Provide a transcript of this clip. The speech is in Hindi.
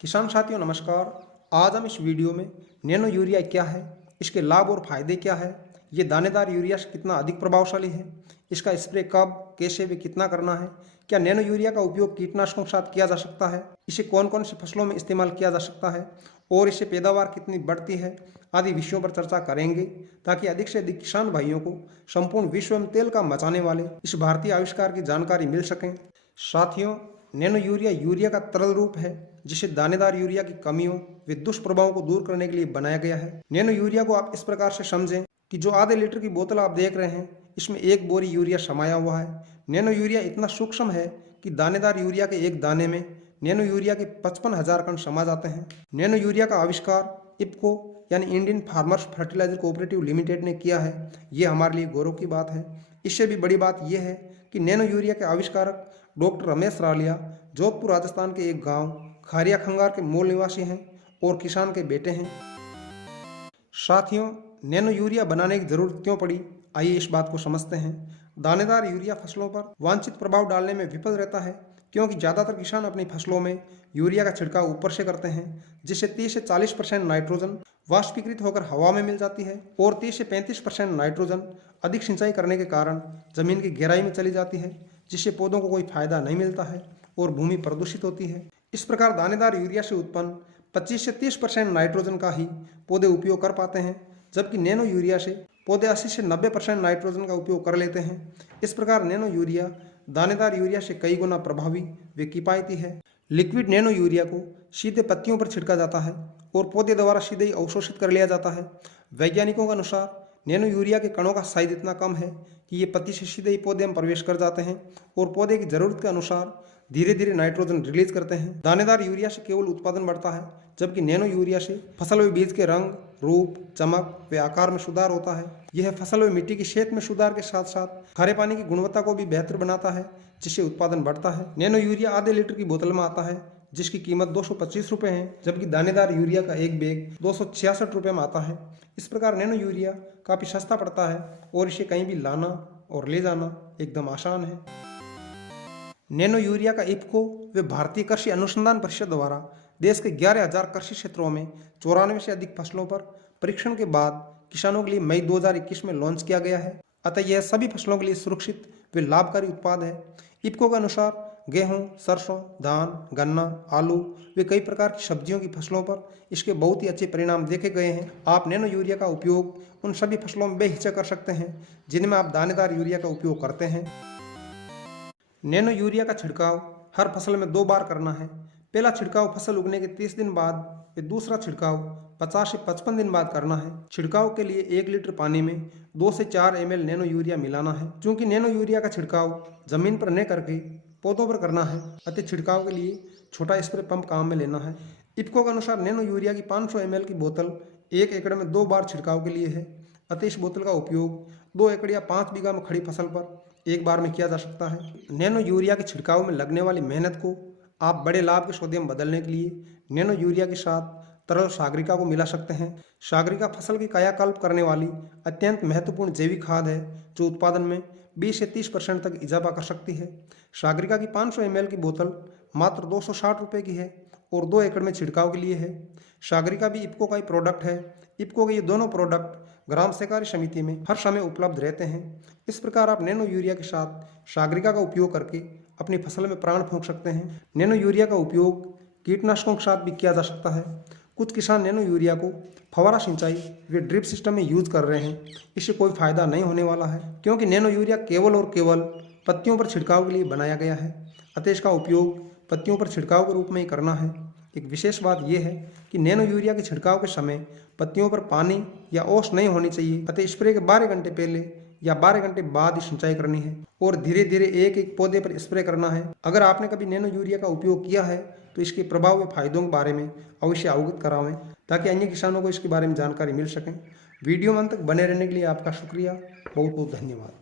किसान साथियों नमस्कार। आज हम इस वीडियो में नैनो यूरिया क्या है, इसके लाभ और फायदे क्या है, ये दानेदार यूरिया से कितना अधिक प्रभावशाली है, इसका स्प्रे कब कैसे व कितना करना है, क्या नैनो यूरिया का उपयोग कीटनाशकों के साथ किया जा सकता है, इसे कौन कौन सी फसलों में इस्तेमाल किया जा सकता है और इससे पैदावार कितनी बढ़ती है आदि विषयों पर चर्चा करेंगे ताकि अधिक से अधिक किसान भाइयों को संपूर्ण विश्व में तेल का मचाने वाले इस भारतीय आविष्कार की जानकारी मिल सके। साथियों, नैनो यूरिया यूरिया का तरल रूप है जिसे दानेदार यूरिया की कमियों व दुष्प्रभावों को दूर करने के लिए बनाया गया है। नैनो यूरिया को आप इस प्रकार से समझें कि जो आधे लीटर की बोतल आप देख रहे हैं इसमें एक बोरी यूरिया समाया हुआ है। नैनो यूरिया इतना सूक्ष्म है कि दानेदार यूरिया के एक दाने में नैनो यूरिया के 55,000 कण समा जाते हैं। नैनो यूरिया का आविष्कार इफ्को यानी Indian Farmers Fertiliser Cooperative Limited ने किया है। ये हमारे लिए गौरव की बात है। इससे भी बड़ी बात यह है कि नैनो यूरिया के आविष्कारक डॉक्टर रमेश रालिया जोधपुर राजस्थान के एक गांव खारिया खंगार के मूल निवासी हैं और किसान के बेटे हैं। साथियों, नैनो यूरिया बनाने की जरूरत क्यों पड़ी, आइए इस बात को समझते हैं। दानेदार यूरिया फसलों पर वांछित प्रभाव डालने में विफल रहता है क्योंकि ज़्यादातर किसान अपनी फसलों में यूरिया का छिड़काव ऊपर से करते हैं जिससे 30 से 40% नाइट्रोजन वाष्पीकृत होकर हवा में मिल जाती है और 30 से 35% नाइट्रोजन अधिक सिंचाई करने के कारण जमीन की गहराई में चली जाती है जिससे पौधों को कोई फायदा नहीं मिलता है और भूमि प्रदूषित होती है। इस प्रकार दानेदार यूरिया से उत्पन्न 25 से 30% नाइट्रोजन का ही पौधे उपयोग कर पाते हैं, जबकि नैनो यूरिया से पौधे 80 से 90% नाइट्रोजन का उपयोग कर लेते हैं। इस प्रकार नैनो यूरिया दानेदार यूरिया से कई गुना प्रभावी व किफायती है। लिक्विड नैनो यूरिया को सीधे पत्तियों पर छिड़का जाता है और पौधे द्वारा सीधे ही अवशोषित कर लिया जाता है। वैज्ञानिकों के अनुसार नैनो यूरिया के कणों का साइज इतना कम है कि ये पत्ती से सीधे ही पौधे में प्रवेश कर जाते हैं और पौधे की जरूरत के अनुसार धीरे धीरे नाइट्रोजन रिलीज करते हैं। दानेदार यूरिया से केवल उत्पादन बढ़ता है, जबकि नैनो यूरिया से फसल व बीज के रंग, रूप, चमक व आकार में सुधार होता है। यह फसल व मिट्टी की सेहत में सुधार के साथ साथ खारे पानी की गुणवत्ता को भी बेहतर बनाता है, जिससे उत्पादन बढ़ता है। नैनो यूरिया आधे लीटर की बोतल में आता है जिसकी कीमत 225 रुपये है, जबकि दानेदार यूरिया का एक बैग 266 रुपये में आता है। इस प्रकार नैनो यूरिया काफ़ी सस्ता पड़ता है और इसे कहीं भी लाना और ले जाना एकदम आसान है। नैनो यूरिया का इफ्को व भारतीय कृषि अनुसंधान परिषद द्वारा देश के 11,000 कृषि क्षेत्रों में 94 से अधिक फसलों पर परीक्षण के बाद किसानों के लिए मई 2021 में लॉन्च किया गया है। अतः यह सभी फसलों के लिए सुरक्षित व लाभकारी उत्पाद है। इफ्को के अनुसार गेहूं, सरसों, धान, गन्ना, आलू व कई प्रकार की सब्जियों की फसलों पर इसके बहुत ही अच्छे परिणाम देखे गए हैं। आप नैनो यूरिया का उपयोग उन सभी फसलों में बेहिचक कर सकते हैं जिनमें आप दानेदार यूरिया का उपयोग करते हैं। नैनो यूरिया का छिड़काव हर फसल में 2 बार करना है। पहला छिड़काव फसल उगने के 30 दिन बाद व दूसरा छिड़काव 50 से 55 दिन बाद करना है। छिड़काव के लिए 1 लीटर पानी में 2 से 4 ml नैनो यूरिया मिलाना है। चूंकि नैनो यूरिया का छिड़काव जमीन पर न करके पौधों पर करना है, अतः छिड़काव के लिए छोटा स्प्रे पंप काम में लेना है। इफ्को के अनुसार नैनो यूरिया की 500 ml की बोतल 1 एकड़ में 2 बार छिड़काव के लिए है, अतः इस बोतल का उपयोग 2 एकड़ या 5 बीघा में खड़ी फसल पर एक बार में किया जा सकता है। नैनो यूरिया के छिड़काव में लगने वाली मेहनत को आप बड़े लाभ के सौदे में बदलने के लिए नैनो यूरिया के साथ तरल सागरिका को मिला सकते हैं। सागरिका फसल की कायाकल्प करने वाली अत्यंत महत्वपूर्ण जैविक खाद है जो उत्पादन में 20 से 30% तक इजाफा कर सकती है। सागरिका की 500 ml की बोतल मात्र 260 रुपये की है और 2 एकड़ में छिड़काव के लिए है। सागरिका भी इफ्को का ही प्रोडक्ट है। इफ्को के ये दोनों प्रोडक्ट ग्राम सहकारी समिति में हर समय उपलब्ध रहते हैं। इस प्रकार आप नैनो यूरिया के साथ सागरिका का उपयोग करके अपनी फसल में प्राण फूंक सकते हैं। नैनो यूरिया का उपयोग कीटनाशकों के साथ भी किया जा सकता है। कुछ किसान नैनो यूरिया को फव्वारा सिंचाई व ड्रिप सिस्टम में यूज कर रहे हैं। इससे कोई फायदा नहीं होने वाला है क्योंकि नैनो यूरिया केवल और केवल पत्तियों पर छिड़काव के लिए बनाया गया है, अतः इसका उपयोग पत्तियों पर छिड़काव के रूप में ही करना है। एक विशेष बात यह है कि नैनो यूरिया के छिड़काव के समय पत्तियों पर पानी या ओस नहीं होनी चाहिए, अतः स्प्रे के 12 घंटे पहले या 12 घंटे बाद ही सिंचाई करनी है और धीरे धीरे एक एक पौधे पर स्प्रे करना है। अगर आपने कभी नैनो यूरिया का उपयोग किया है तो इसके प्रभाव व फायदों के बारे में अवश्य अवगत करावें ताकि अन्य किसानों को इसके बारे में जानकारी मिल सके। वीडियो में अंत तक बने रहने के लिए आपका शुक्रिया। बहुत बहुत धन्यवाद।